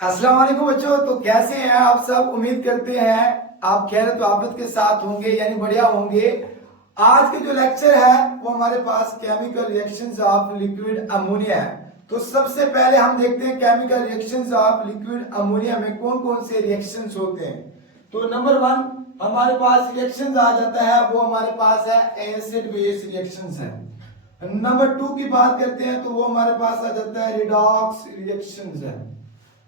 अस्सलाम वालेकुम बच्चों। तो कैसे हैं आप सब? उम्मीद करते हैं आप खैर तो आफियत के साथ होंगे, यानी बढ़िया होंगे। आज के जो लेक्चर है वो हमारे पास chemical reactions of liquid ammonia है। तो सबसे पहले हम देखते हैं chemical reactions of liquid ammonia में कौन कौन से रिएक्शंस होते हैं। तो नंबर 1 हमारे पास रिएक्शंस आ जाता है, वो हमारे पास है एसिड बेस रिएक्शंस है। नंबर 2 की बात करते हैं तो वो हमारे पास आ जाता है रिडॉक्स रिएक्शंस है।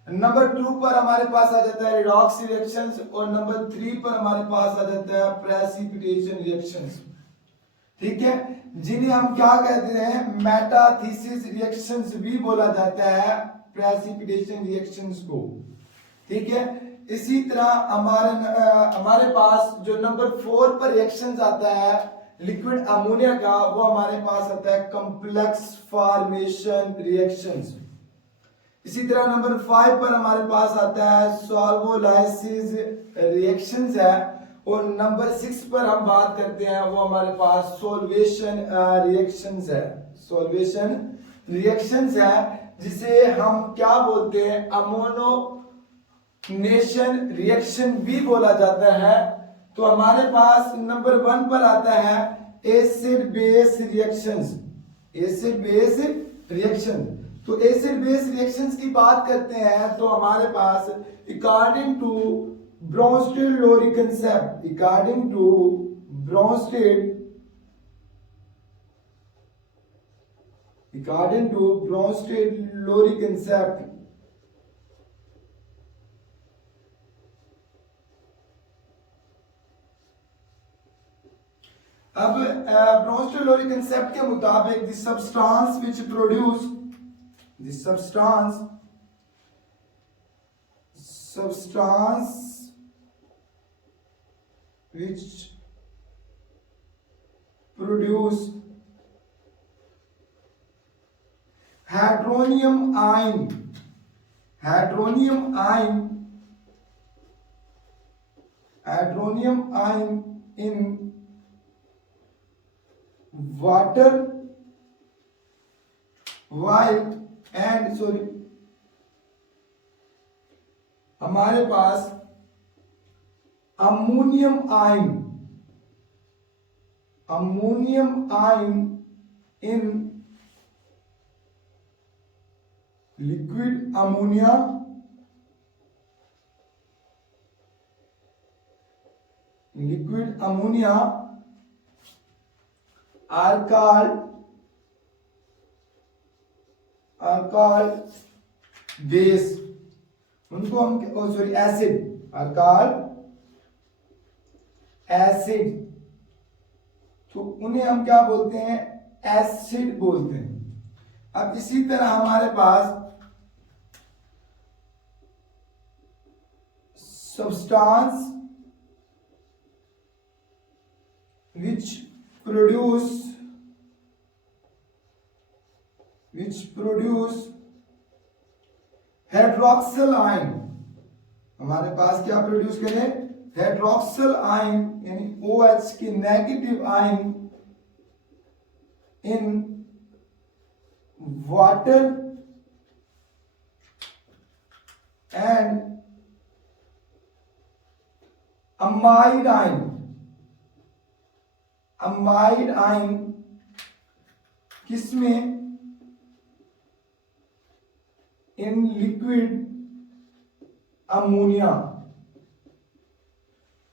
नंबर 2 पर हमारे पास आ जाता है रिडॉक्स रिएक्शंस और नंबर 3 पर हमारे पास आ जाता है प्रेसिपिटेशन रिएक्शंस। ठीक है, जिन्हें हम क्या कहते हैं, मेटाथीसिस रिएक्शंस भी बोला जाता है प्रेसिपिटेशन रिएक्शंस को। ठीक है, इसी तरह हमारे पास जो नंबर 4 पर रिएक्शंस आता है लिक्विड अमोनिया का, वो हमारे पास आता है कॉम्प्लेक्स फॉर्मेशन रिएक्शंस। इसी तरह नंबर 5 पर हमारे पास आता है सॉल्वोलाइसिस रिएक्शंस है और नंबर 6 पर हम बात करते हैं वो हमारे पास सॉल्वेशन रिएक्शंस है। सॉल्वेशन रिएक्शंस है जिसे हम क्या बोलते हैं, अमोनोनेशन रिएक्शन भी बोला जाता है। तो हमारे पास नंबर 1 पर आता है acid base reactions. Acid base reaction, तो एसिड बेस रिएक्शंस की बात करते हैं तो हमारे पास according to Bronsted Lowry concept, according to Bronsted Lowry concept, अब ब्रोंस्टेड लोरी कंसेप्ट के मुताबिक the substance which produce the substance which produce hydronium ion in water while and sorry हमारे पास ammonium ion in liquid ammonia are called base, उनको हम sorry acid, are called acid, तो उन्हें हम क्या बोलते हैं, एसिड बोलते हैं। अब इसी तरह हमारे पास substance which produce hydroxyl ion, हमारे पास क्या प्रोड्यूस करें, हाइड्रोक्सिल आयन यानी OH की negative ion in water and amide ion किसमें, in liquid ammonia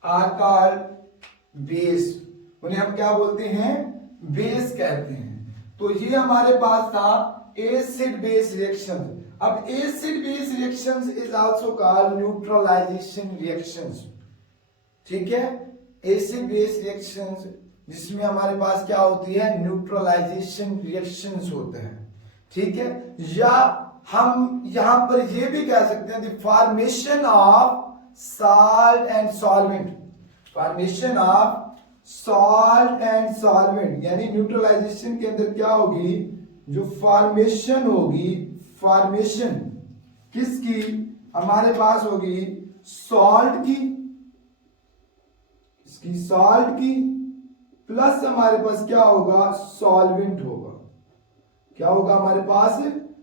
are called base, उन्हें हम क्या बोलते हैं, बेस कहते हैं। तो ये हमारे पास था एसिड बेस रिएक्शन। अब acid base reactions is also called neutralisation reactions. ठीक है, एसिड बेस रिएक्शंस जिसमें हमारे पास क्या होती है, न्यूट्रलाइजेशन रिएक्शंस होते हैं। ठीक है, या हम यहां पर यह भी कह सकते हैं the formation of salt and solvent, formation of salt and solvent, यानी न्यूट्रलाइजेशन के अंदर क्या होगी, जो फॉर्मेशन होगी, फॉर्मेशन किसकी, हमारे पास होगी सॉल्ट की, इसकी सॉल्ट की, प्लस हमारे पास क्या होगा, सॉल्वेंट होगा। क्या होगा हमारे पास,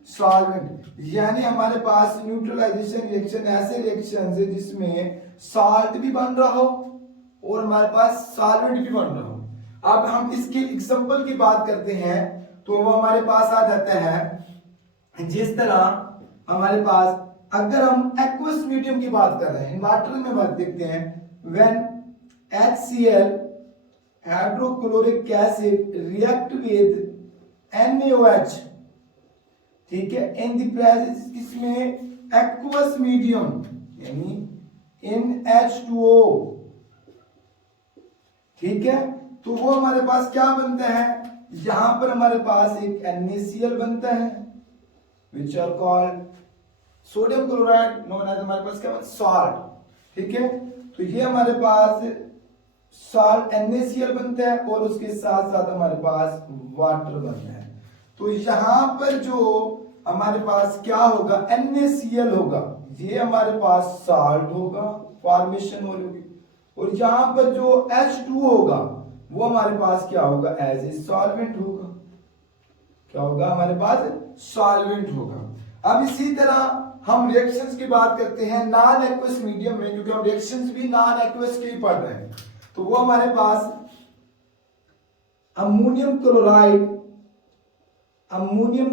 सॉल्वेंट, यानी हमारे पास न्यूट्रलाइजेशन रिएक्शन ऐसे रिएक्शन है जिसमें सॉल्ट भी बन रहा हो और हमारे पास सॉल्वेंट भी बन रहा हो। अब हम इसके एग्जांपल की बात करते हैं तो वो हमारे पास आ जाता है जिस तरह हमारे पास अगर हम एक्वस मीडियम की बात कर रहे हैं, वाटर में बात देखते हैं, when HCl hydrochloric acid react with NaOH, ठीक है, इन द प्रेजेंस इसमें एक्वस मीडियम यानी इन H2O, ठीक है, तो वो हमारे पास क्या बनता है, यहां पर हमारे पास एक NaCl बनता है which are called sodium chloride, known as हमारे पास क्या सॉल्ट, ठीक है, तो ये हमारे पास सॉल्ट NaCl बनता है और उसके साथ साथ हमारे पास वाटर बनता है। तो यहां पर जो हमारे पास क्या होगा, NaCl होगा, ये हमारे पास सॉल्ट होगा, फॉर्मेशन होगी, और यहां पर जो H2 होगा वो हमारे पास क्या होगा, एज ए सॉल्वेंट होगा, क्या होगा हमारे पास सॉल्वेंट होगा। अब इसी तरह हम रिएक्शंस की बात करते हैं नॉन एक्वस मीडियम में, क्योंकि हम रिएक्शंस भी नॉन एक्वस के ही पढ़ रहे हैं, तो वो हमारे पास ammonium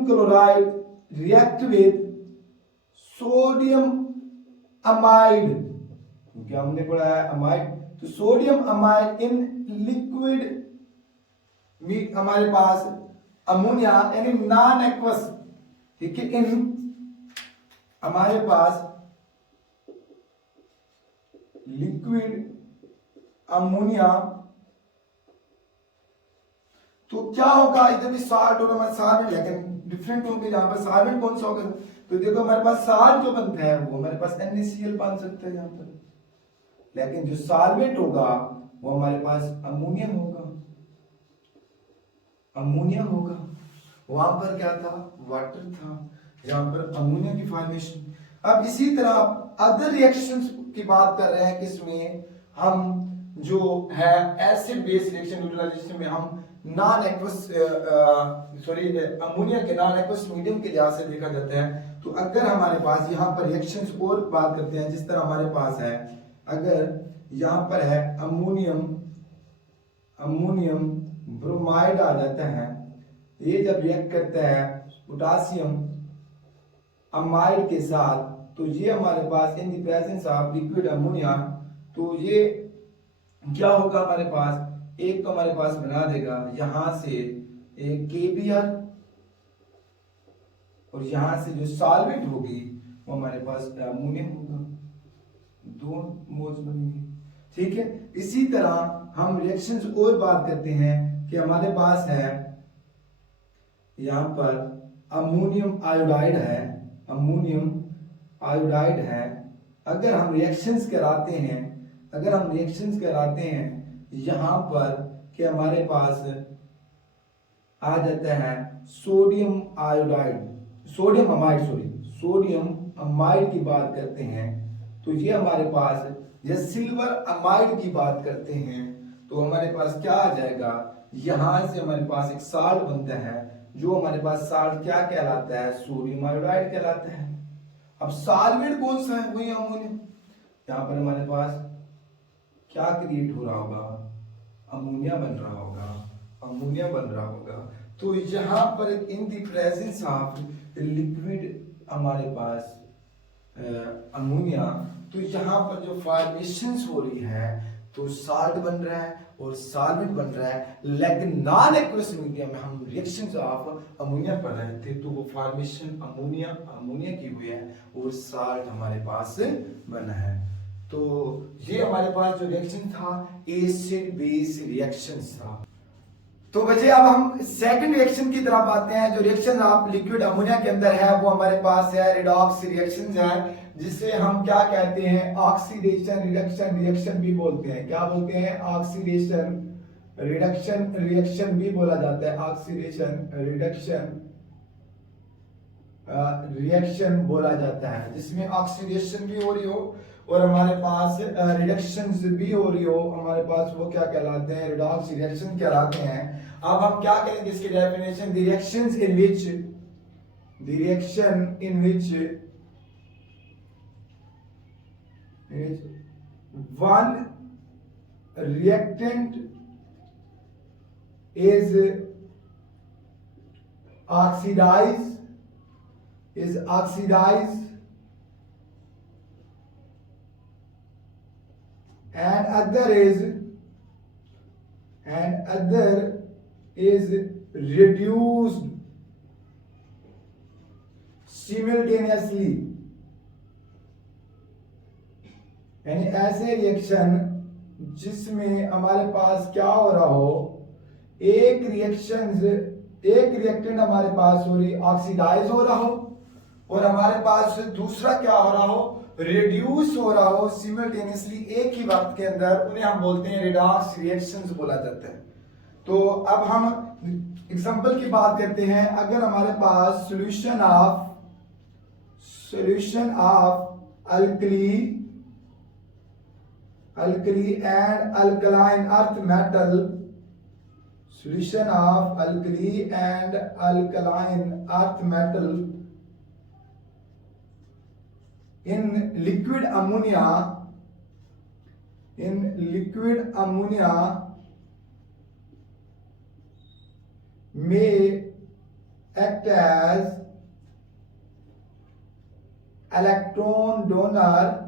chloride react with sodium amide, क्योंकि हमने पढ़ा है अमाइड, तो सोडियम अमाइड इन लिक्विड हमारे पास अमोनिया यानी नॉन एक्वस, ठीक है, इन हमारे पास लिक्विड अमोनिया, तो क्या होगा, इधर भी सॉल्ट और हमारे सॉल्वेंट लेकिन डिफरेंट होंगे, यहां पर सॉल्वेंट कौन सा होगा, तो देखो हमारे पास सॉल्ट जो बनता है वो हमारे पास NaCl बन सकता है यहां पर, लेकिन जो सॉल्वेंट होगा वो हमारे पास अमोनिया होगा, वहां पर क्या था, वाटर था, यहां पर अमोनिया की फॉर्मेशन। अब इसी तरह अदर रिएक्शंस की बात कर रहे हैं किसमें, हम जो है एसिड बेस रिएक्शन न्यूट्रलाइजेशन में हम नॉन एक्वस अमोनिया के नॉन एक्वस मीडियम के लिहाज से देखा जाता है। तो अगर हमारे पास यहाँ पर रिएक्शंस और बात करते हैं, जिस तरह हमारे पास है, अगर यहाँ पर है अमोनियम ब्रोमाइड आ जाता है, ये जब रिएक्ट करता है पोटासियम अमाइड के साथ, तो ये हमारे पास in the presence of liquid ammonia, तो ये क्या होगा हमारे पास, एक तो हमारे पास बना देगा यहां से एक KBr, और यहां से जो सॉल्वेंट होगी वो हमारे पास अमोनियम होगा, दो मोल्स बनेंगे, ठीक है। इसी तरह हम रिएक्शंस और बात करते हैं कि हमारे पास है यहां पर अमोनियम आयोडाइड है, अगर हम रिएक्शंस कराते हैं यहां पर कि हमारे पास आ जाता है सोडियम अमाइड की बात करते हैं, तो ये हमारे पास, या सिल्वर अमाइड की बात करते हैं, तो हमारे पास क्या आ जाएगा, यहां से हमारे पास एक साल्ट बनता है, जो हमारे पास साल्ट क्या कहलाता है, सोडियम आयोडाइड कहलाता है। अब सॉल्वेंट कौन सा है, वही अमोनियम, यहां पर हमारे पास क्या क्रिएट हो रहा होगा, अमोनिया बन रहा होगा, तो यहां पर इन द प्रेजेंस ऑफ लिक्विड हमारे पास अमोनिया, तो यहां पर जो फॉर्मेशंस हो रही है तो साल्ट बन रहा है और सॉल्वेंट बन रहा है, लेकिन नॉन एक्वस मीडियम में हम रिएक्शंस ऑफ अमोनिया पढ़ रहे थे, तो वो फॉर्मेशन अमोनिया की हुई है और साल्ट हमारे पास बना है। तो ये हमारे पास जो रिएक्शन था एसिड बेस रिएक्शन था। तो बच्चे अब हम सेकंड रिएक्शन की तरफ आते हैं। जो रिएक्शन आप लिक्विड अमोनिया के अंदर है वो हमारे पास है रिडॉक्स रिएक्शन है, जिसे हम क्या कहते हैं, ऑक्सीडेशन रिएक्शन भी बोलते हैं। क्या बोलते हैं, ऑक्सीडेशन रिएक्शन भी बोला जाता है, ऑक्सीडेशन रिएक्शन बोला जाता है, जिसमें ऑक्सीडेशन भी हो रही हो और हमारे पास रिडक्शन भी हो रही हो, हमारे पास वो क्या कहलाते हैं, रिडॉक्स रिएक्शन कहलाते हैं। अब हम क्या करेंगे इसकी definition, reactions in which the reaction in which one reactant is oxidized and other is reduced simultaneously, यानी ऐसे रिएक्शन जिसमें हमारे पास क्या हो रहा हो, एक रिएक्टेंट हमारे पास हो रही ऑक्सीडाइज हो रहा हो और हमारे पास दूसरा क्या हो रहा हो, रिड्यूस हो रहा हो सिमल्टेनियसली एक ही वक्त के अंदर, उन्हें हम बोलते हैं रिडॉक्स रिएक्शंस बोला जाता है। तो अब हम एग्जांपल की बात करते हैं। अगर हमारे पास solution of alkali and alkaline earth metal, solution of alkali and alkaline earth metal in liquid ammonia may act as electron donor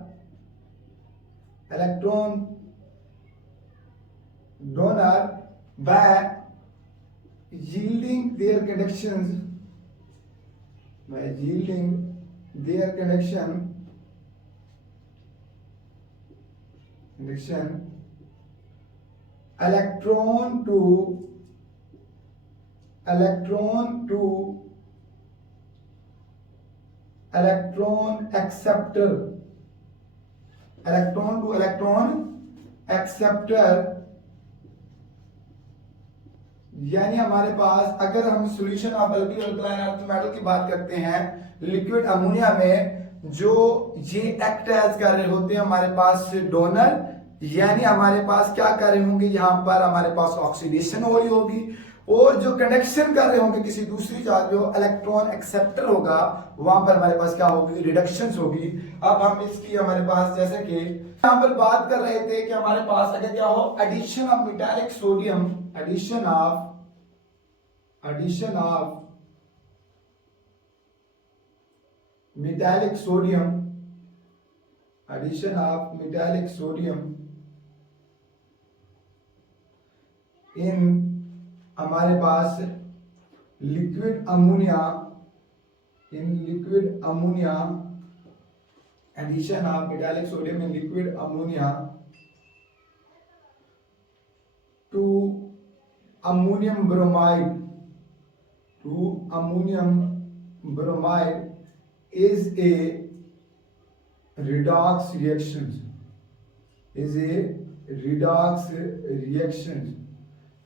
by yielding their conduction electron acceptor, यानी हमारे पास अगर हम solution of alkali alkaline earth metal की बात करते हैं liquid ammonia में, जो ये एक्ट एज कर रहे होते हैं हमारे पास डोनर, यानी हमारे पास क्या कर रहे होंगे, यहाँ पर हमारे पास ऑक्सीडेशन हो रही होगी और जो कनेक्शन कर रहे होंगे किसी दूसरी चार्ज, जो इलेक्ट्रॉन एक्सेप्टर होगा वहां पर हमारे पास क्या होगी, रिडक्शंस होगी। अब हम इसकी हमारे पास जैसे कि यहाँ पर बात कर रहे थे कि हमारे पास अगर क्या हो, addition of metallic sodium, addition of metallic sodium in हमारे पास liquid ammonia, addition of metallic sodium in liquid ammonia to ammonium bromide is a redox reaction,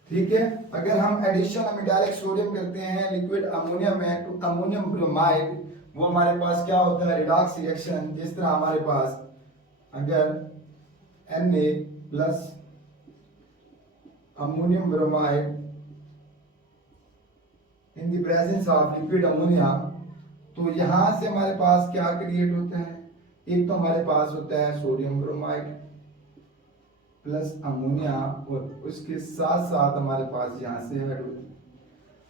ठीक है। अगर हम एडिशन ऑफ मेटालिक सोडियम करते हैं लिक्विड अमोनिया में to ammonium bromide, वो हमारे पास क्या होता है, रिडॉक्स रिएक्शन। जिस तरह हमारे पास अगर Na plus ammonium bromide in the presence of liquid ammonia, तो यहां से हमारे पास क्या क्रिएट होता है, एक तो हमारे पास होता है सोडियम ब्रोमाइड प्लस अमोनिया और उसके साथ साथ हमारे पास यहां से हाइड्रोजन।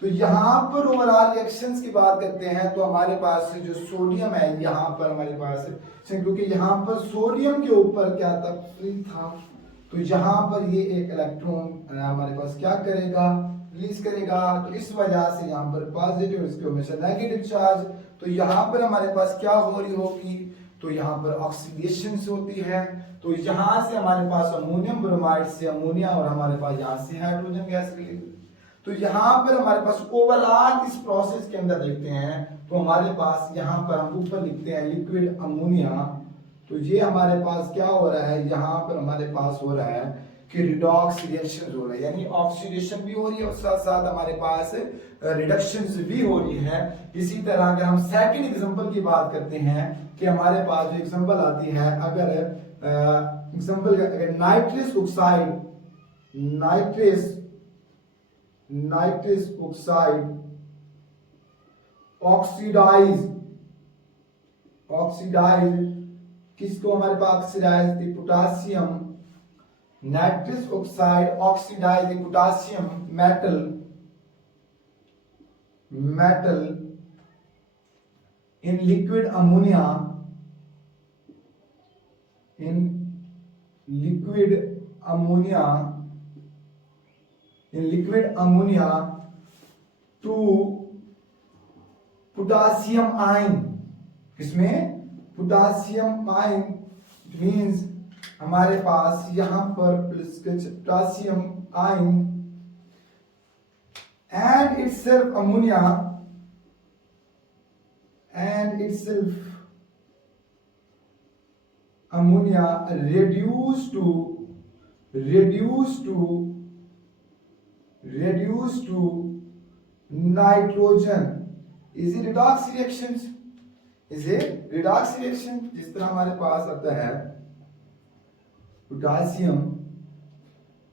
तो यहां पर ओवरऑल रिएक्शंस की बात करते हैं तो हमारे पास जो सोडियम है यहां पर हमारे पास, क्योंकि यहां पर सोडियम के ऊपर क्या था, फ्री था, तो यहां पर ये एक इलेक्ट्रॉन हमारे पास क्या करेगा, रिलीज करेगा। तो इस वजह से यहाँ पर पॉजिटिव, इसके हमेशा नेगेटिव चार्ज। तो यहाँ पर हमारे पास क्या हो रही होगी, तो यहाँ पर ऑक्सीडेशन होती है। तो यहाँ से हमारे पास अमोनियम ब्रोमाइड से अमोनिया और हमारे पास यहाँ से हाइड्रोजन गैस रिलीज। तो यहाँ पर हमारे पास ओवरऑल इस प्रोसेस के अंदर देखते हैं तो हमारे पास यहाँ पर हम ऊपर लिखते हैं लिक्विड अमोनिया। तो ये हमारे पास क्या हो रहा है, यहाँ पर हमारे पास हो रहा है कि रिडॉक्स रिएक्शन हो रहा है, यानी ऑक्सीडेशन भी हो रही है और साथ साथ हमारे पास रिडक्शंस भी हो रही है। इसी तरह अगर हम सेकंड एग्जांपल की बात करते हैं कि हमारे पास जो एग्जांपल आती है, अगर एग्जांपल अगर नाइट्रस ऑक्साइड ऑक्सीडाइज, ऑक्सीडाइज किसको हमारे पास oxidise the potassium nitrous oxide, oxidise the potassium metal, metal in liquid ammonia, in liquid ammonia, in liquid ammonia to potassium ion, किसमें पोटासियम आयन मीन्स हमारे पास यहां पर plus potassium ion and itself ammonia and itself ammonia reduced to nitrogen is a redox reactions, is a redox reaction। जिस तरह हमारे पास आता है potassium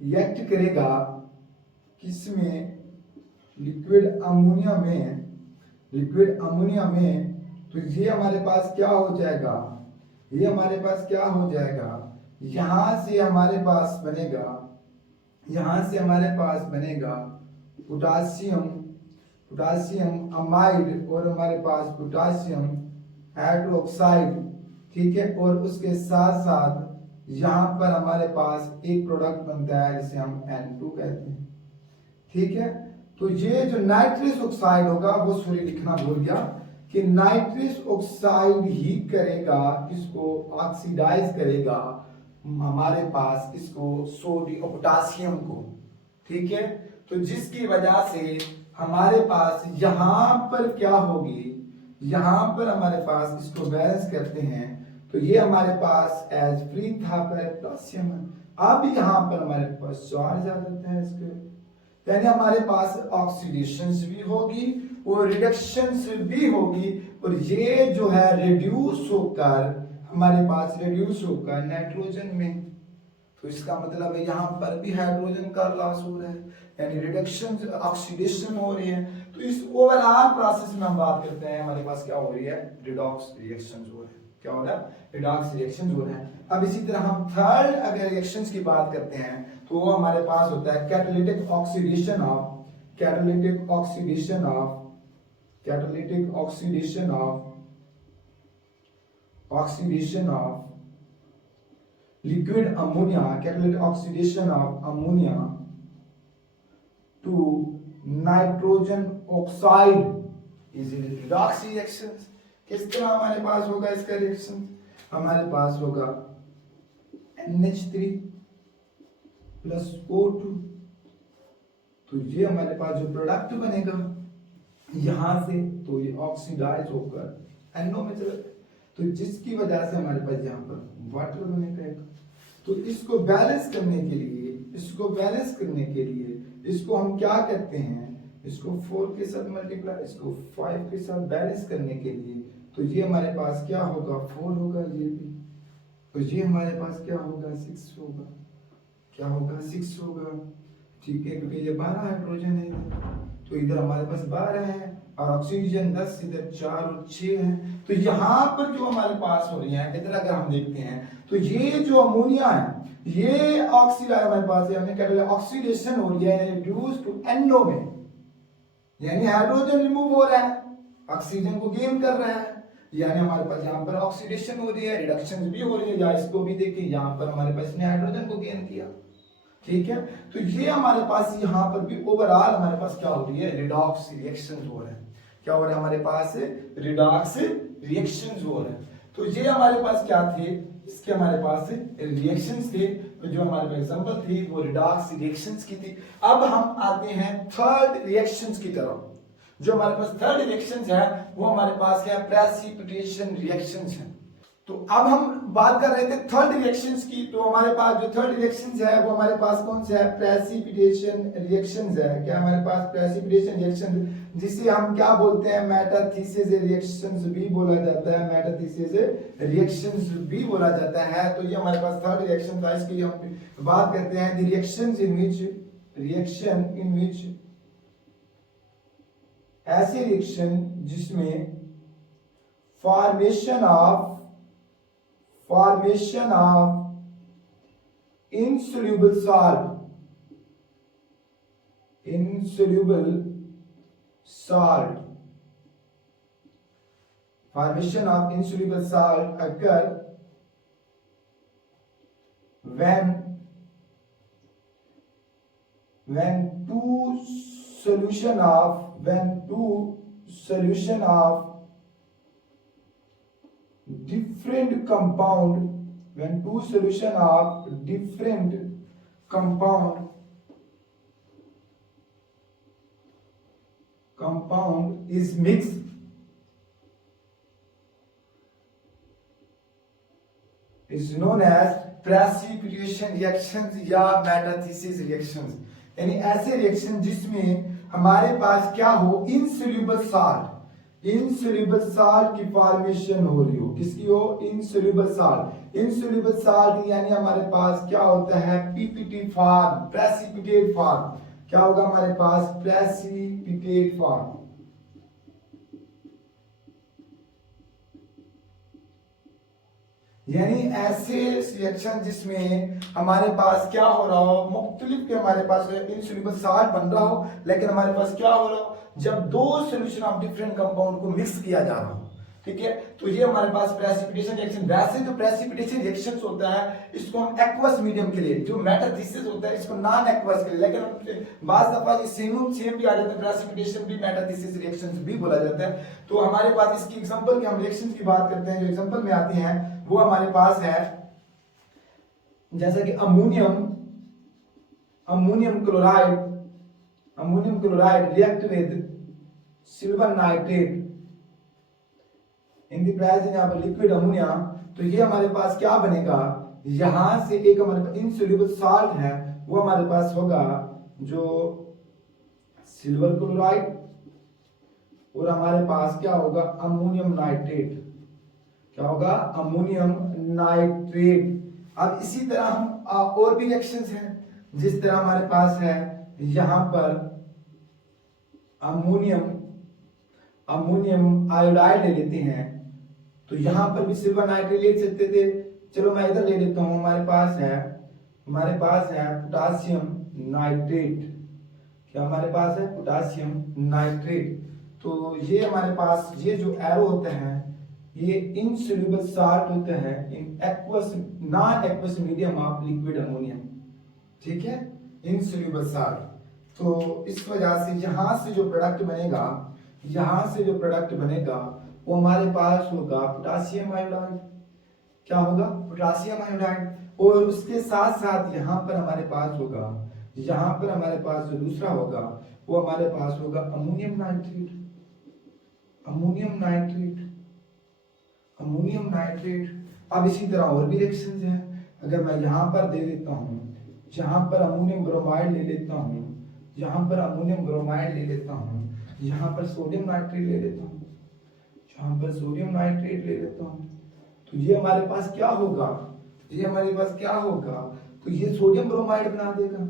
react करेगा किसमें, लिक्विड अमोनिया में, लिक्विड अमोनिया में, तो ये हमारे पास क्या हो जाएगा, ये हमारे पास क्या हो जाएगा, यहां से हमारे पास बनेगा, यहां से हमारे पास बनेगा पोटासियम, पोटासियम अमाइड और हमारे पास पोटासियम हाइड्रोक्साइड, ठीक है। और उसके साथ साथ यहां पर हमारे पास एक प्रोडक्ट बनता है जिसे हम N2 कहते हैं, ठीक है। तो ये जो नाइट्रस ऑक्साइड होगा वो सॉरी लिखना भूल गया कि नाइट्रस ऑक्साइड ही करेगा किसको, ऑक्सीडाइज करेगा हमारे पास इसको सोडियम पोटासियम को, ठीक है। तो जिसकी वजह से हमारे पास यहां पर क्या होगी, यहां पर हमारे पास इसको बैलेंस करते हैं तो ये हमारे पास एज फ्री था पोटासियम, अब यहां पर हमारे पास चार्ज आ जाता है इसके, यानी हमारे पास ऑक्सीडेशंस भी होगी और रिडक्शंस भी होगी, और ये जो है रिड्यूस होकर हमारे पास रिड्यूस होकर नाइट्रोजन में, तो इसका मतलब है यहाँ पर भी हाइड्रोजन का लॉस हो रहा है, यानी रिडक्शन ऑक्सीडेशन हो रही है। तो इस ओवरऑल प्रोसेस में हम बात करते हैं हमारे पास क्या हो रही है, रिडॉक्स रिएक्शंस हो रहे हैं, क्या हो रहा है, रिडॉक्स रिएक्शंस हो रहे हैं। अब इसी तरह हम थर्ड अगर रिएक्शंस की बात करते हैं तो वो हमारे पास होता है catalytic oxidation of, catalytic oxidation of, catalytic oxidation of, oxidation of liquid ammonia, catalytic oxidation of ammonia to nitrogen oxide is a redox reaction। किस तरह हमारे पास होगा इसका रिएक्शन, हमारे पास होगा NH3 प्लस O2, तो ये हमारे पास जो प्रोडक्ट बनेगा यहां से, तो ये ऑक्सीडाइज होकर NO में चला, तो जिसकी वजह से हमारे पास यहाँ पर वाटर बनेगा। तो इसको बैलेंस करने के लिए, इसको बैलेंस करने के लिए इसको हम क्या करते हैं, इसको 4 के साथ मल्टीप्लाई, इसको 5 के साथ बैलेंस करने के लिए, तो ये हमारे पास क्या होगा 4 होगा, ये भी, तो ये हमारे पास क्या होगा 6 होगा, क्या होगा 6 होगा, ठीक है, क्योंकि ये 12 हाइड्रोजन है, तो इधर हमारे पास 12 है और ऑक्सीजन 10, इधर 4 और 6 है। तो यहाँ पर जो हमारे पास हो रही है, इधर अगर हम देखते हैं तो ये जो अमोनिया है ये ऑक्सीडाइज हमारे पास है, हमने क्या ऑक्सीडेशन हो रही है रिड्यूस टू NO में, यानी हाइड्रोजन रिमूव हो रहा है, ऑक्सीजन को गेन कर रहा है, यानी हमारे पास यहाँ पर ऑक्सीडेशन हो रही है, रिडक्शन भी हो रही है, या इसको भी देखिए यहाँ पर हमारे पास ने हाइड्रोजन को गेन किया, ठीक है। तो ये हमारे पास यहाँ पर भी ओवरऑल हमारे पास क्या हो रही है, रिडॉक्स रिएक्शंस हो रहे हैं, क्या हो रहा है हमारे पास रिडॉक्स रिएक्शंस हो रहे हैं। तो ये हमारे पास क्या थे, इसके हमारे पास रिएक्शंस थे, तो जो हमारे पास एग्जांपल थी वो रिडॉक्स रिएक्शंस की थी। अब हम आते हैं थर्ड रिएक्शंस की तरफ। जो हमारे पास थर्ड रिएक्शंस है वो हमारे पास क्या है, प्रेसिपिटेशन रिएक्शंस है। तो अब हम बात कर रहे थे थर्ड रिएक्शंस की, तो हमारे पास जो थर्ड रिएक्शंस है वो हमारे पास कौन सा है, प्रेसिपिटेशन रिएक्शंस है। क्या हमारे पास प्रेसिपिटेशन रिएक्शन, जिसे हम क्या बोलते हैं, मेटाथीसिस रिएक्शंस भी बोला जाता है, मेटाथीसिस रिएक्शंस भी बोला जाता है। तो ये हमारे पास थर्ड रिएक्शन था, इसकी हम बात करते हैं the reactions in which, reaction in which, ऐसे रिएक्शन जिसमें formation of insoluble salt, formation of insoluble salt occur when two solution of different compound is mixed is known as precipitation reactions या metathesis reactions, यानी ऐसे reaction जिसमें हमारे पास क्या हो, इनसोल्यूबल साल्ट की फॉर्मेशन हो रही हो। किसकी हो? इनसोल्यूबल साल्ट यानी हमारे पास क्या होता है, पीपीटी फॉर्म, प्रेसिपिटेट फॉर्म। क्या होगा हमारे पास? Precipitate form. यानी ऐसे रिएक्शन जिसमें हमारे पास क्या हो रहा हो, मुख्तलिफ के हमारे पास इनसोल्यूबल साल्ट बन रहा हो, लेकिन हमारे पास क्या हो रहा हो, जब दो सॉल्यूशन ऑफ डिफरेंट कंपाउंड को मिक्स किया जा रहा हो। ठीक है, तो ये हमारे पास प्रेसिपिटेशन रिएक्शन। वैसे जो प्रेसिपिटेशन रिएक्शन होता है इसको हम एक्वस मीडियम के लिए, जो मेटाथीसिस होता है इसको नॉन एक्वस के लिए, लेकिन बाज दफा ये सेम भी आ जाता है, प्रेसिपिटेशन भी मेटाथीसिस रिएक्शंस भी बोला जाता है। तो हमारे पास इसकी एग्जांपल की हम रिएक्शंस की बात करते हैं, जो एग्जांपल में आती हैं वो हमारे पास है जैसा कि ammonium chloride react with silver nitrate in the presence of liquid ammonia. तो ये हमारे पास क्या बनेगा, यहां से एक हमारे पास इनसोल्यूबल साल्ट है, वो हमारे पास होगा जो सिल्वर क्लोराइड, और हमारे पास क्या होगा, अमोनियम नाइट्रेट। क्या होगा? Ammonium nitrate. अब इसी तरह हम और भी रिएक्शंस हैं, जिस तरह हमारे पास है यहां पर अमोनियम आयोडाइड ले लेते हैं, तो यहां पर भी सिल्वर नाइट्रेट ले सकते थे। चलो मैं इधर ले लेता हूं, हमारे पास है पोटासियम नाइट्रेट। क्या हमारे पास है? Potassium nitrate. तो ये हमारे पास ये जो एरो होते हैं ये इनसोल्यूबल साल्ट होते हैं in aqueous non aqueous medium of liquid ammonium. ठीक है, इनसोल्यूबल साल्ट। तो इस वजह से यहां से जो प्रोडक्ट बनेगा वो हमारे पास होगा पोटासियम आयोडाइड। क्या होगा? Potassium iodide. और उसके साथ साथ यहाँ पर हमारे पास जो दूसरा होगा वो हमारे पास होगा अमोनियम नाइट्रेट। अब इसी तरह और भी रिएक्शंस हैं। अगर मैं यहाँ पर दे देता हूँ, यहाँ पर अमोनियम ब्रोमाइड ले लेता हूँ, यहाँ पर सोडियम नाइट्रेट ले लेता हूँ, तो ये हमारे पास क्या होगा, तो ये सोडियम ब्रोमाइड बना देगा,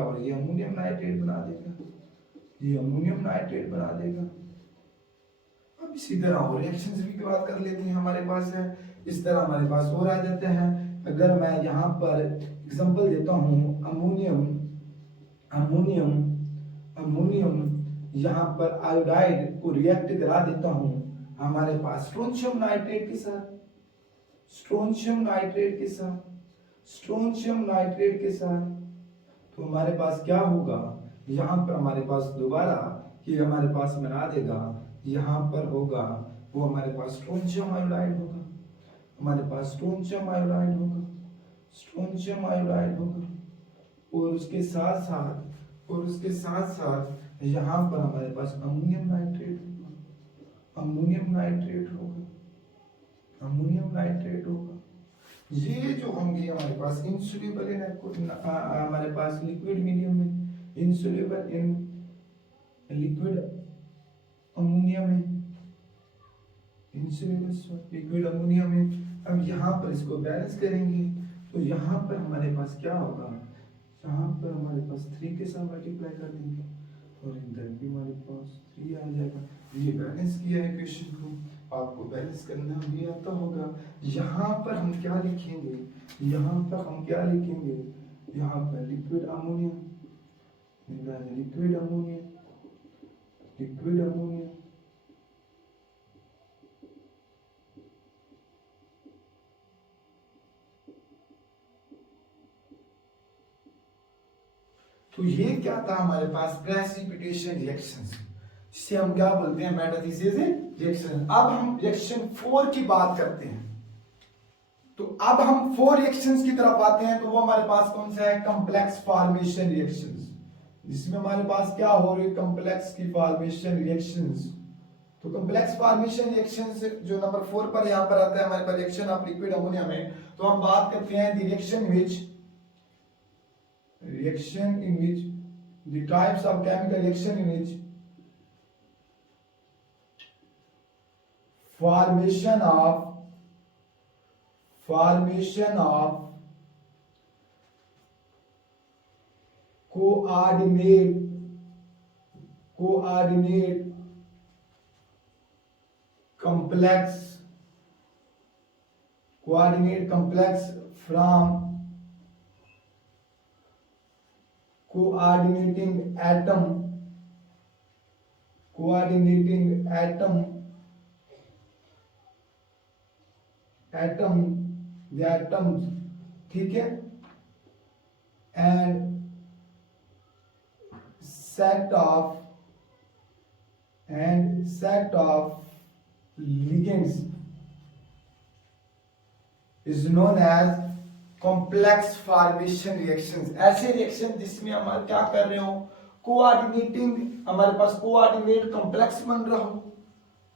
और ये अमोनियम नाइट्रेट बना देगा। अब इसी तरह और रिएक्शंस भी बात कर लेते हैं हमारे पास है। इस तरह हमारे पास और आ जाते हैं। अगर मैं यहाँ पर एग्जांपल देता हूँ, अमोनियम यहाँ पर आयोडाइड को रिएक्ट करा देता हूँ हमारे पास स्ट्रोंशियम नाइट्रेट के साथ, तो हमारे पास क्या होगा, यहाँ पर हमारे पास दोबारा ये हमारे पास बना देगा, यहाँ पर होगा वो हमारे पास स्ट्रोंशियम आयोडाइड होगा, और उसके साथ साथ यहाँ पर हमारे पास अमोनियम नाइट्रेट होगा। ये जो होंगे हमारे पास इनसोल्यूबल हमारे पास लिक्विड मीडियम में, इनसोल्यूबल इन लिक्विड अमोनिया में। अब यहाँ पर इसको बैलेंस करेंगे, तो यहाँ पर हमारे पास क्या होगा, यहाँ पर हमारे पास 3 के साथ मल्टीप्लाई कर देंगे और इधर भी हमारे पास 3 आ जाएगा। ये बैलेंस किया है इक्वेशन को, आपको बैलेंस करना भी आता होगा। यहाँ पर हम क्या लिखेंगे, यहाँ पर हम क्या लिखेंगे, यहाँ पर liquid ammonia, liquid ammonia, liquid ammonia. तो ये क्या था हमारे पास, प्रेसिपिटेशन रिएक्शंस, जिसे हम क्या बोलते हैं, मेटाथीसिस रिएक्शन। अब हम रिएक्शन 4 की बात करते हैं। तो अब हम 4 रिएक्शंस की तरफ आते हैं। तो वो हमारे पास कौन सा है, कॉम्प्लेक्स फॉर्मेशन रिएक्शंस, जिसमें हमारे पास क्या हो रही है, कॉम्प्लेक्स की फॉर्मेशन रिएक्शंस। तो कॉम्प्लेक्स फॉर्मेशन रिएक्शंस जो नंबर 4 पर यहां पर आता है हमारे पास, रिएक्शन ऑफ लिक्विड अमोनिया में। तो हम बात करते हैं the reaction in which the types of chemical reaction in which formation of coordinate complex from coordinating atom the atoms, ठीक है, and set of ligands is known as complex formation reactions. ऐसे reaction जिसमें हमारे क्या कर रहे हो, coordinating, हमारे पास कोऑर्डिनेट कॉम्प्लेक्स बन रहा हो,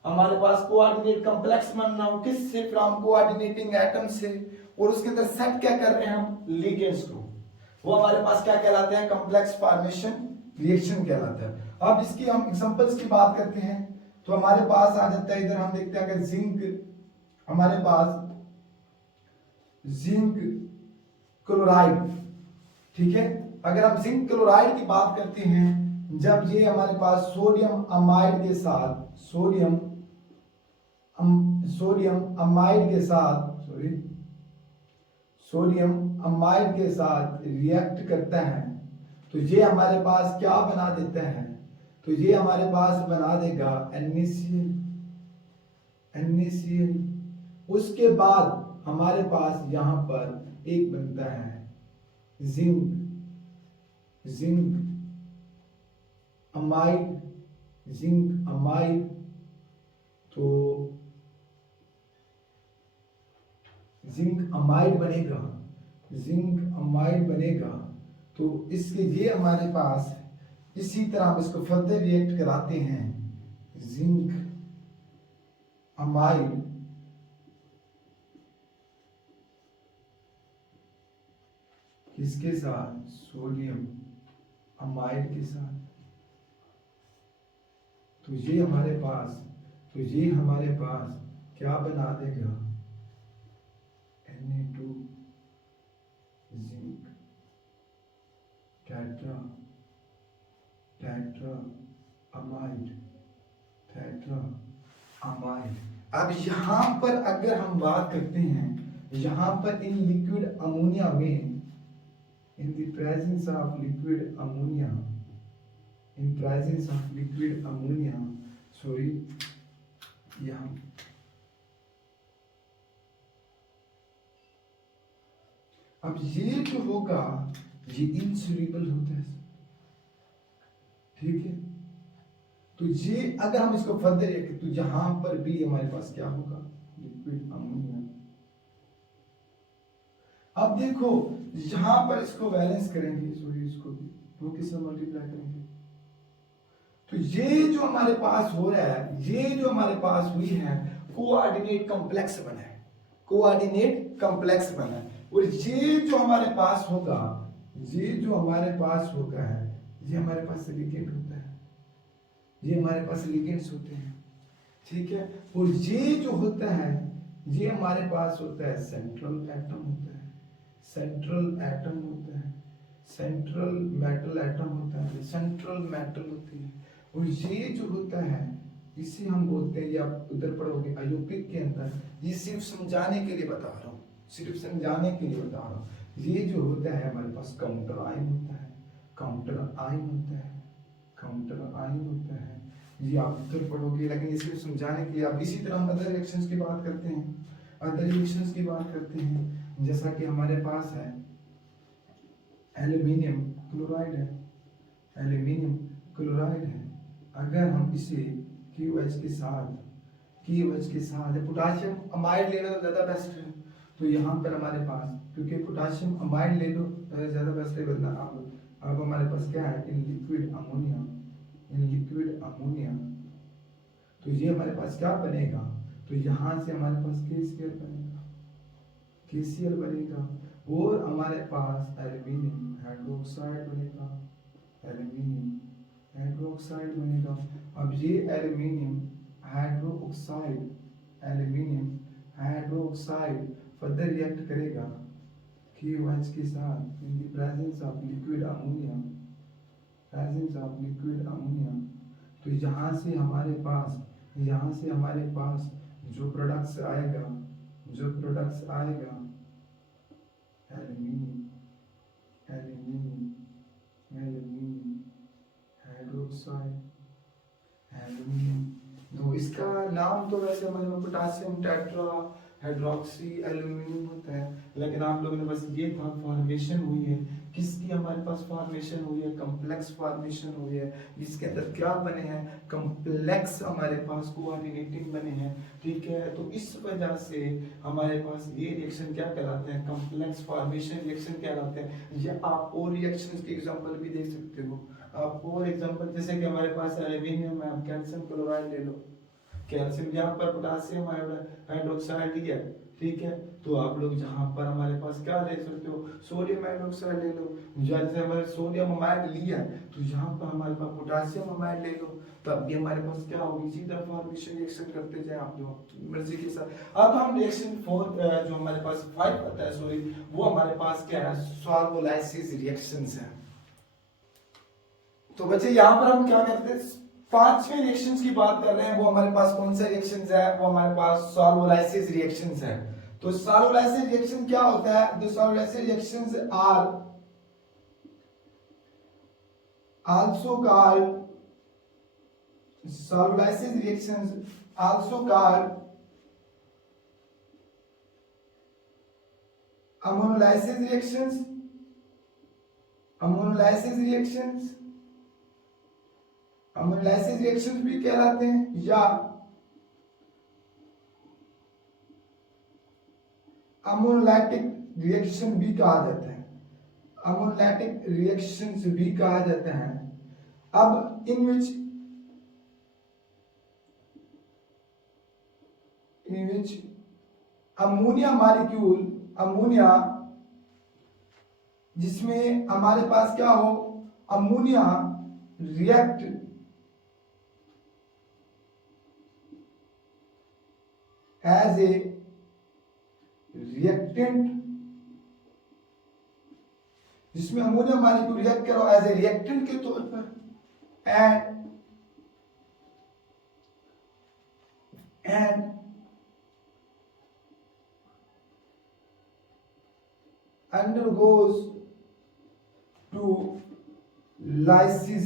हमारे पास कोऑर्डिनेट कॉम्प्लेक्स बन रहा हो किससे, फ्रॉम कोऑर्डिनेटिंग एटम से, और उसके अंदर सेट क्या कर रहे हैं हम, लिगेंड्स को। वो हमारे पास क्या कहलाते हैं, कॉम्प्लेक्स फॉर्मेशन रिएक्शन कहलाता है। अब इसकी हम एग्जांपल्स की बात करते हैं। तो हमारे पास आ जाता है, इधर हम देखते हैं अगर जिंक, हमारे पास जिंक क्लोराइड, ठीक है, अगर हम जिंक क्लोराइड की बात करते हैं, जब ये हमारे पास सोडियम अमाइड के साथ सोडियम अमाइड के साथ रिएक्ट करता है, तो ये हमारे पास क्या बना देता है, तो ये हमारे पास बना देगा NaCl। उसके बाद हमारे पास यहां पर एक बनता है जिंक अमाइड। तो जिंक अमाइड बनेगा। तो इसके ये हमारे पास, इसी तरह हम इसको फर्दर रिएक्ट कराते हैं, जिंक अमाइड किसके साथ, सोडियम अमाइड के साथ। तो ये हमारे पास क्या बना देगा, Na2 जिंक टेट्रा अमाइड। अब यहां पर अगर हम बात करते हैं, यहां पर इन लिक्विड अमोनिया में, in the presence of liquid ammonia, sorry, यहाँ अब ये जो होगा ये इनसोल्यूबल होता है, ठीक है। तो ये अगर हम इसको फर्दर रखें तो यहां पर भी हमारे पास क्या होगा, लिक्विड अमोनिया। अब देखो यहां पर इसको बैलेंस करेंगे, सॉरी इसको भी दो के साथ मल्टीप्लाई करेंगे, तो ये जो हमारे पास हो रहा है, ये जो हमारे पास हुई है, कोऑर्डिनेट कॉम्प्लेक्स बना है, और ये जो हमारे पास होगा, ये हमारे पास लिगेंड होता है, ये हमारे पास लिगेंड्स होते हैं, ठीक है। और ये जो होता है, ये हमारे पास होता है सेंट्रल एटम होता है। सेंट्रल मेटल एटम होता है, सेंट्रल मेटल होती है। और ये जो होता है इसे हम बोलते हैं, ये आप उधर पढ़ोगे आयोपिक के अंदर, ये सिर्फ समझाने के लिए बता रहा हूँ, सिर्फ समझाने के लिए बता रहा हूँ। ये जो होता है हमारे पास काउंटर आयन होता है, काउंटर आयन होता है, काउंटर आयन होता है, ये आप उधर पढ़ोगे, लेकिन ये सिर्फ समझाने के लिए। अब इसी तरह हम अदर रिएक्शंस की बात करते हैं, अदर रिएक्शंस की बात करते हैं, जैसा कि हमारे पास है एल्यूमिनियम क्लोराइड है, एल्यूमिनियम क्लोराइड है। अगर हम इसे QH के साथ पोटाशियम अमाइड लेना तो ज़्यादा बेस्ट है। तो यहाँ पर हमारे पास, क्योंकि पोटाशियम अमाइड ले लो ज़्यादा बेस्ट है, वरना अब हमारे पास क्या है, इन लिक्विड अमोनिया, तो ये हमारे पास क्या बनेगा, तो यहाँ से हमारे पास KCl बनेगा, और हमारे पास एल्यूमिनियम हाइड्रोक्साइड बनेगा, एल्यूमिनियम हाइड्रोक्साइड बनेगा। अब ये एल्यूमिनियम हाइड्रोक्साइड फर्दर रिएक्ट करेगा KOH के साथ इन the presence of liquid ammonia. तो यहाँ से हमारे पास जो प्रोडक्ट्स आएगा एल्यूमिनियम हाइड्रोक्साइड, एल्यूमिनियम। तो इसका नाम तो वैसे हमारे में पोटासियम टेट्रा हाइड्रोक्सी एल्यूमिनियम होता है, लेकिन आप लोगों ने बस ये था फॉर्मेशन हुई है, किसकी हमारे पास फॉर्मेशन हुई है, कम्प्लेक्स फॉर्मेशन हुई है। इसके अंदर क्या बने हैं, कम्प्लेक्स हमारे पास कोऑर्डिनेटिंग बने हैं, ठीक है। तो इस वजह से हमारे पास ये रिएक्शन क्या कहलाते हैं, कम्प्लेक्स फॉर्मेशन रिएक्शन कहलाते हैं। या आप और रिएक्शंस के एग्जांपल भी देख सकते हो, आप और एग्जांपल, जैसे कि हमारे पास एल्यूमिनियम है, आप कैल्शियम क्लोराइड ले लो, कैल्शियम यहाँ पर पोटासियम हाइड्रोक्साइड है, ठीक है। तो आप लोग जहाँ पर हमारे पास क्या ले सकते हो, सोडियम हाइड्रोक्साइड ले लो, जैसे हमारे सोडियम अमाइड लिया तो यहाँ पर हमारे पास पोटासियम अमाइड ले लो, तब भी हमारे पास क्या होगी, इसी तरह फॉर्मेशन रिएक्शन करते जाए आप लोग मर्जी के साथ। अब हम रिएक्शन 4 जो हमारे पास 5 आता है, सॉरी, वो हमारे पास क्या है, सॉल्वोलाइसिस रिएक्शंस है। तो बच्चे यहाँ पर हम क्या करते हैं, 5वें रिएक्शंस की बात कर रहे हैं, वो हमारे पास कौन सा रिएक्शंस है, वो हमारे पास सॉल्वोलाइसिस रिएक्शंस है। तो सॉल्वोलाइसिस रिएक्शन क्या होता है, the solvolysis reactions are also called solvolysis reactions also called ammonolysis reactions, ammonolysis reactions भी कहलाते हैं, या अमोनोलाइटिक रिएक्शन भी कहा जाता है, अमोनोलाइटिक रिएक्शंस भी कहा जाता है। अब in which ammonia molecule, ammonia जिसमें हमारे पास क्या हो, ammonia react as a reactant, जिसमें अमोनिया मॉलिक्यूल रिएक्ट करो एज ए रिएक्टेंट के तौर पर, एंड undergoes to lysis।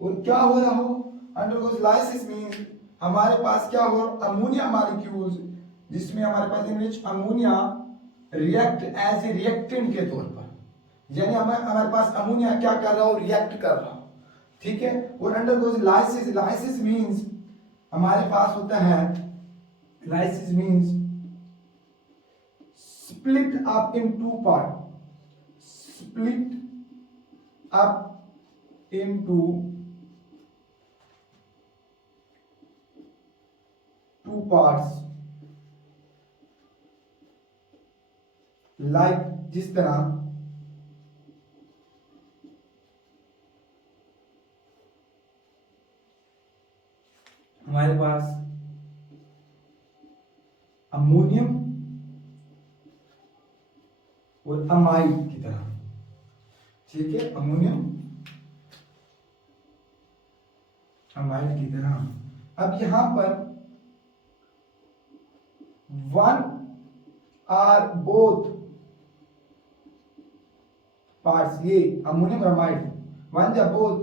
और क्या हो रहा हो, undergoes lysis means हमारे पास क्या हो, अमोनिया मॉलिक्यूल्स जिसमें हमारे पास in which ammonia react as a reactant के तौर पर, यानी हमारे पास अमोनिया क्या कर रहा हो, रिएक्ट कर रहा हो, ठीक है। और अंडरगोज लाइसिस, लाइसिस मींस हमारे पास होता है, lysis means split up in two part, split up into two parts, like जिस तरह हमारे पास अमोनियम और अमाइड की ठीक है, अमोनियम अमाइड की तरह। अब यहां पर वन आर बोथ पार्ट्स, ये अमोनियम ब्रोमाइड वन या both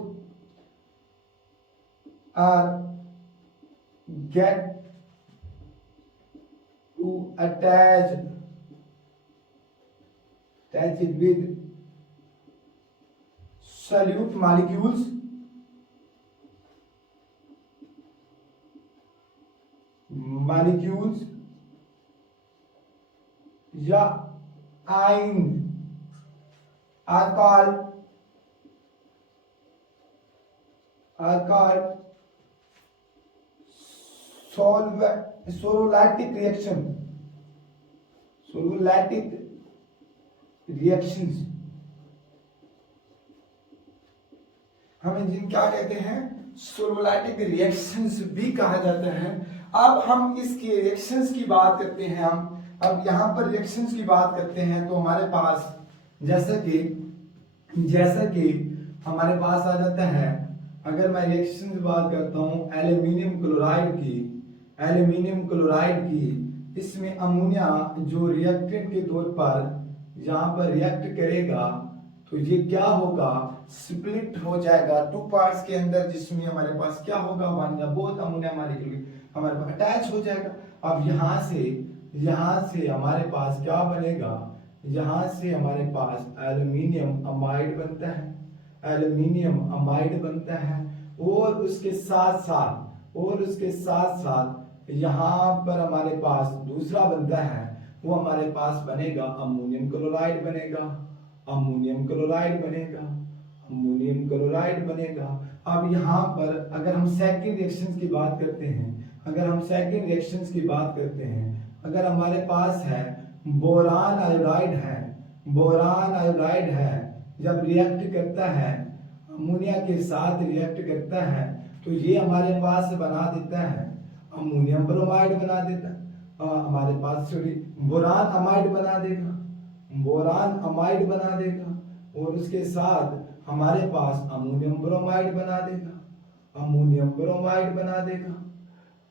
are get to attach it with solute molecules या ion are called sololytic reactions। हम इन्हें क्या कहते हैं, सोलोलाइटिक रिएक्शंस भी कहा जाता है। अब हम इसके रिएक्शंस की बात करते हैं। हम अब यहाँ पर रिएक्शंस की बात करते हैं तो हमारे पास जैसा कि हमारे पास आ जाता है, अगर मैं रिएक्शन की बात करता हूँ एल्यूमिनियम क्लोराइड की, इसमें अमोनिया जो रिएक्टेंट के तौर पर यहाँ पर रिएक्ट करेगा तो ये क्या होगा, स्प्लिट हो जाएगा टू पार्ट्स के अंदर, जिसमें हमारे पास क्या होगा, वन या बोथ अमोनिया हमारे पास अटैच हो जाएगा। अब यहाँ से हमारे पास क्या बनेगा, यहाँ से हमारे पास एल्यूमिनियम अमाइड बनता है और उसके साथ साथ यहाँ पर हमारे पास दूसरा बनता है, वो हमारे पास बनेगा अमोनियम क्लोराइड बनेगा। अब यहाँ पर अगर हम सेकंड रिएक्शंस की बात करते हैं, अगर हमारे पास है बोरान आयोडाइड है, जब रिएक्ट करता है अमोनिया के साथ रिएक्ट करता है तो ये हमारे पास बना देता है अमोनियम ब्रोमाइड बना देता है, हमारे पास बोरान अमाइड बना देगा और उसके साथ हमारे पास अमोनियम ब्रोमाइड बना देगा।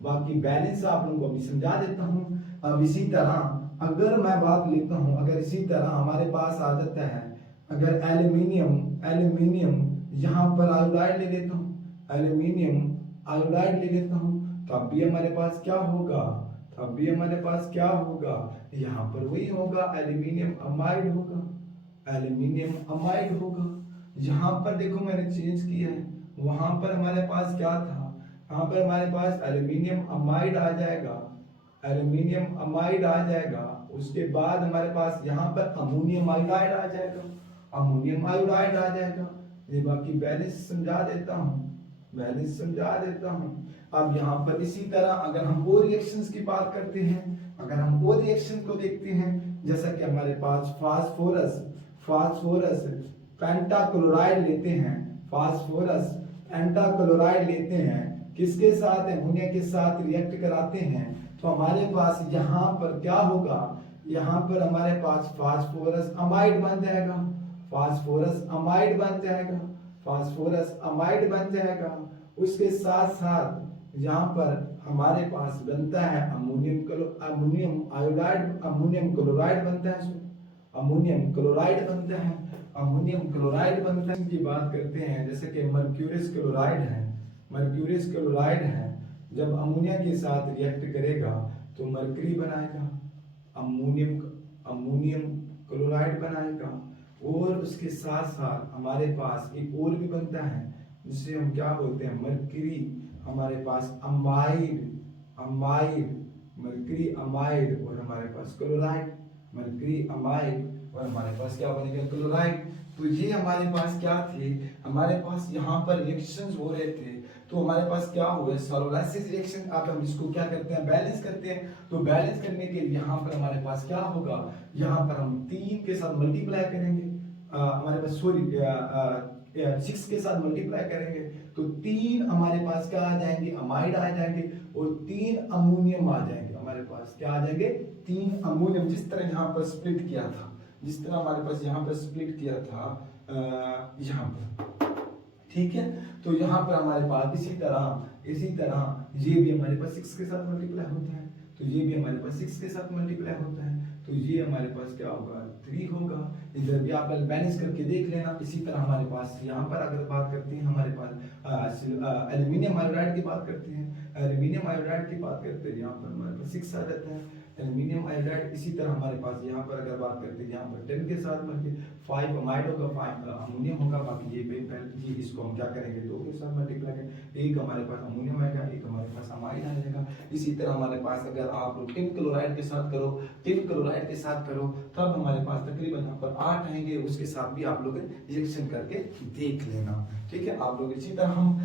बाकी बैलेंस आप लोगों को अभी समझा देता हूँ। अब इसी तरह अगर मैं बात लेता हूँ, अगर इसी तरह हमारे पास आ जाता है, अगर एल्यूमिनियम यहाँ पर आयोडाइड ले लेता हूँ, तब भी हमारे पास क्या होगा, यहाँ पर वही होगा, एल्यूमिनियम अमाइड होगा। यहाँ पर देखो मैंने चेंज किया है, वहां पर हमारे पास क्या था, यहाँ पर हमारे पास एल्यूमिनियम अमाइड आ जाएगा, उसके बाद हमारे पास यहाँ पर अमोनियम आयोडाइड आ जाएगा। ये बाकी बैलेंस समझा देता हूँ। अब यहाँ पर इसी तरह अगर हम और रिएक्शंस की बात करते हैं, अगर हम और रिएक्शन को देखते हैं, जैसा कि हमारे पास फास्फोरस पेंटाक्लोराइड लेते हैं, किसके साथ, अमोनिया के साथ रिएक्ट कराते हैं, तो हमारे पास यहाँ पर क्या होगा, यहाँ पर हमारे पास फास्फोरस अमाइड बन जाएगा। उसके साथ साथ यहाँ पर हमारे पास बनता है अमोनियम क्लोराइड बनता है। की बात करते हैं, जैसे कि मर्क्यूरियस क्लोराइड है, जब अमोनिया के साथ रिएक्ट करेगा तो मरकरी बनाएगा, अमोनियम क्लोराइड बनाएगा। और उसके साथ साथ हमारे पास एक और भी बनता है जिसे हम क्या बोलते हैं, मरकरी हमारे पास मरकरी अमाइड और हमारे पास क्लोराइड, और हमारे पास क्या बनेगा, क्लोराइड। तो ये हमारे पास क्या थे, हमारे पास यहाँ पर रिएक्शंस हो रहे थे, तो हमारे पास क्या हुआ, सोलोलाइसिस रिएक्शन। अब हम इसको क्या करते हैं, बैलेंस करते हैं। तो बैलेंस करने के लिए यहाँ पर हमारे पास क्या होगा, यहाँ पर हम 3 के साथ मल्टीप्लाई करेंगे, हमारे पास 6 के साथ मल्टीप्लाई करेंगे तो 3 हमारे पास क्या आ जाएंगे, अमाइड आ जाएंगे, और 3 अमोनियम आ जाएंगे। हमारे पास क्या आ जाएंगे, 3 अमोनियम। जिस तरह यहाँ पर स्प्लिट किया था, जिस तरह हमारे पास यहाँ पर स्प्लिट किया था, यहाँ पर, ठीक है। तो यहाँ पर हमारे पास इसी तरह ये भी हमारे पास 6 के साथ मल्टीप्लाई होता है, तो ये भी हमारे पास 6 के साथ मल्टीप्लाई होता है, तो ये हमारे पास क्या होगा 3 होगा। इधर भी आप बैलेंस करके देख लेना। इसी तरह हमारे पास यहाँ पर अगर बात करते हैं, हमारे पास एल्यूमिनियम आयोडाइड की बात करते हैं, एल्यूमिनियम आयोडाइड की बात करते हैं, यहाँ पर हमारे पास 6 आ जाता है एल्यूमिनियम आयोडाइड। इसी तरह हमारे पास यहाँ पर अगर बात करते हैं, यहाँ पर 10 के साथ मल्टी 5 अमाइड होगा, 5 अमोनियम होगा। बाकी ये इसको हम क्या करेंगे 2 के साथ मल्टीप्लाई करेंगे, एक हमारे पास अमोनियम आएगा, एक हमारे पास अमाइड आ जाएगा। इसी तरह हमारे पास अगर आप लोग टिन क्लोराइड के साथ करो, टिन क्लोराइड के साथ करो, तब हमारे पास तकरीबन यहाँ पर 8 आएंगे। उसके साथ भी आप लोग रिएक्शन करके देख लेना, ठीक है। आप लोग इसी तरह हम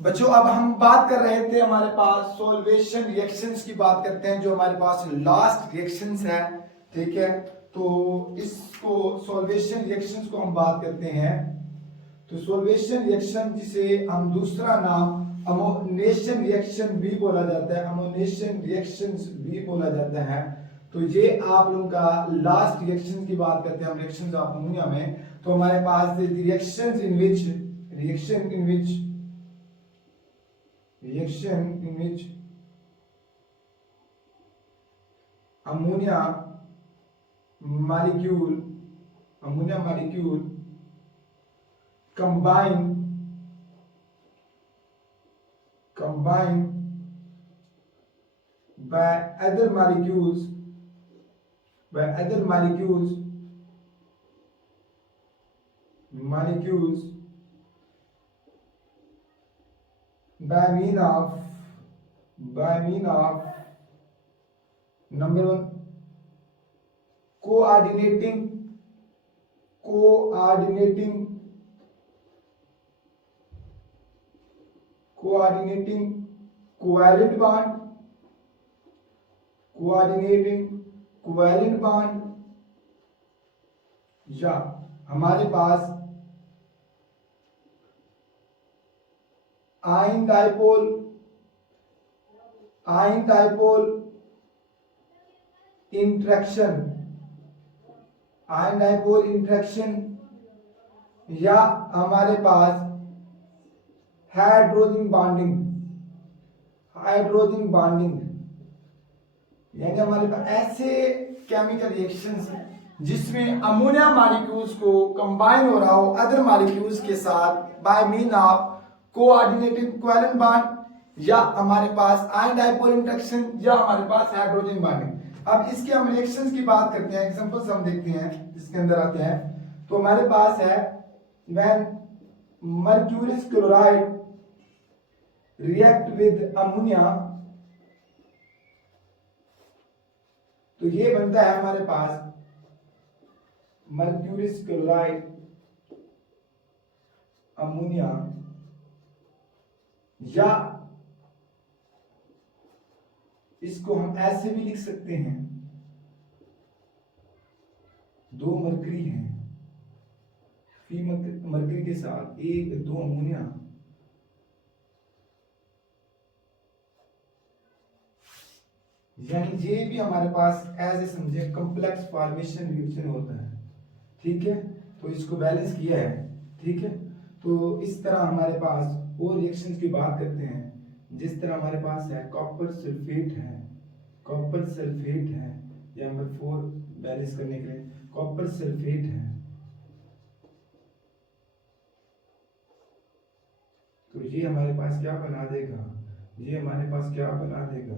बच्चों अब हम बात कर रहे थे हमारे पास सॉल्वेशन रिएक्शंस की बात करते हैं, जो हमारे पास लास्ट रिएक्शंस है, ठीक है। तो इसको सॉल्वेशन रिएक्शंस को हम बात करते हैं। तो सॉल्वेशन रिएक्शन जिसे हम दूसरा नाम अमोनेशन रिएक्शन भी बोला जाता है, अमोनेशन रिएक्शंस भी बोला जाता है। तो ये आप लोगों का लास्ट रिएक्शन की बात करते हैं हम, रिएक्शंस ऑफ अमोनिया में। तो हमारे पास reaction in which ammonia molecule combine by other molecules by mean of number 1 coordinating covalent bond या हमारे पास आयन डाइपोल इंट्रैक्शन या हमारे पास हाइड्रोजन बॉन्डिंग यानी हमारे पास ऐसे केमिकल रिएक्शंस जिसमें अमोनिया मॉलिक्यूल्स को कंबाइन हो रहा हो अदर मॉलिक्यूल्स के साथ by mean of coordinated covalent bond, या हमारे पास आयन डाइपोल इंटरेक्शन, या हमारे पास हाइड्रोजन बॉन्डिंग। अब इसके हम रिएक्शंस की बात करते हैं, एग्जांपल्स हम देखते हैं इसके अंदर आते हैं। तो हमारे पास है when mercurius chloride react with ammonia, तो ये बनता है हमारे पास मर्क्यूरियस क्लोराइड अमोनिया, या इसको हम ऐसे भी लिख सकते हैं, 2 मरकरी हैं, मरकरी के साथ 2 अमोनिया, यानी ये भी हमारे पास ऐसे समझे कॉम्प्लेक्स फॉर्मेशन रिएक्शन होता है, ठीक है। तो इसको बैलेंस किया है, ठीक है। तो इस तरह हमारे पास और रिएक्शंस की बात करते हैं, जिस तरह हमारे पास है कॉपर सल्फेट है, या नंबर 4 बैलेंस करने के लिए कॉपर सल्फेट है, तो ये हमारे पास क्या बना देगा,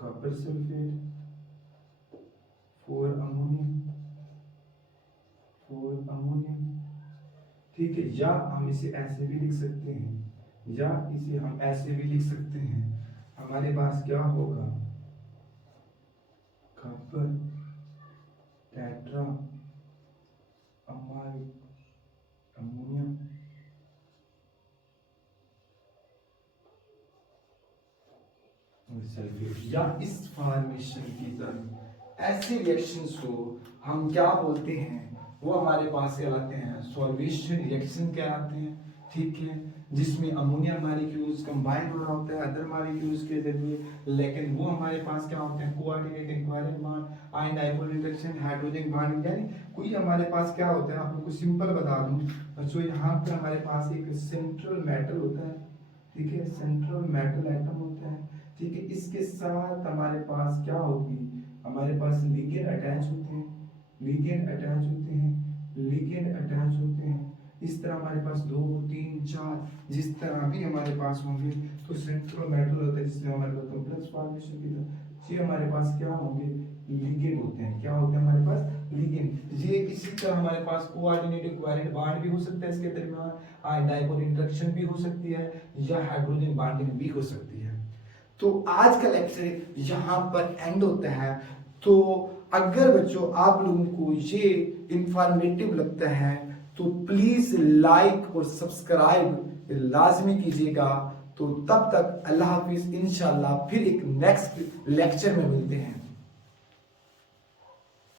कॉपर सल्फेट 4 अमोनियम, ठीक है। या हम इसे ऐसे भी लिख सकते हैं, हमारे पास क्या होगा copper tetra amide ammonium, sulphate, या इस फॉर्मेशन की तरह ऐसे रिएक्शंस को हम क्या बोलते हैं, वो हमारे पास कहलाते हैं सॉल्वेशन रिएक्शन कहलाते हैं, ठीक है। जिसमें अमोनिया मॉलिक्यूल्स कंबाइन हो रहा होता है अदर मॉलिक्यूल्स के जरिए, लेकिन वो हमारे पास क्या होते हैं coordinating covalent bond, ion dipole interaction, hydrogen bonding, यानी कोई हमारे पास क्या होता है, आप लोग को सिंपल बता दूं बच्चों, यहाँ पर हमारे पास एक सेंट्रल मेटल होता है, ठीक है, सेंट्रल मेटल एटम होता है, ठीक है, इसके साथ हमारे पास क्या होगी, हमारे पास लिगेंड अटैच होते हैं, लिगेंड अटैच होते हैं, लिगेंड अटैच होते हैं, इस तरह हमारे पास 2 3 4 जिस तरह भी हमारे पास होंगे, तो सेंट्रल मेटल होता है जिसमें हमारे पास कॉम्प्लेक्स फॉर्मेशन की तरह ये हमारे पास क्या होंगे, लिगेंड होते हैं, क्या होते हैं हमारे पास लिगेंड। ये इसी तरह हमारे पास कोऑर्डिनेटिंग कोवैलेंट बॉन्ड भी हो सकता है इसके दरमियान, आयन डाइपोल इंटरेक्शन भी हो सकती है, या हाइड्रोजन बॉन्डिंग भी हो सकती है। तो आज का लेक्चर यहाँ पर एंड होता है। तो अगर बच्चों आप लोगों को ये इंफॉर्मेटिव लगता है तो प्लीज लाइक और सब्सक्राइब लाजमी कीजिएगा। तो तब तक अल्लाह हाफिज, इंशाल्लाह फिर एक नेक्स्ट लेक्चर में मिलते हैं।